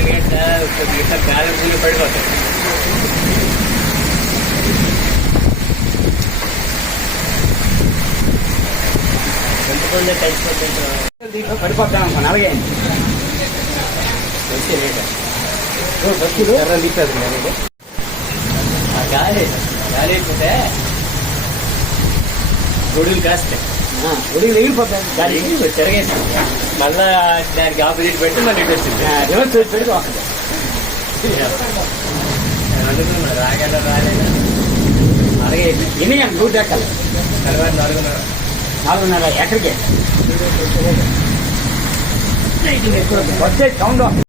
Light ఇట్లా balance పడిపోతాయి ఎంతమంది కలిసిపోతుంది దీంట్లో పడిపోతాం అమ్మ అలాగే వచ్చే రేట్ బస్సులు ఎర్ర లీపేది గాలి గాలి అయిపోతే కాస్తాయి. ఉడికి ఎగిరిపోతాం దాని తిరగేసి మళ్ళా దానికి ఆపోజిట్ పెట్టి మళ్ళీ ఇటు వచ్చింది రివర్స్ పెడితే వస్తుంది అనుకున్నా రాగల రాలేదా అలాగే ఎన్ని గంటలు నూరు దక్కాలి కలవారు నాలుగున్నర నాలుగున్నర ఎక్కడికి వచ్చే సౌండ్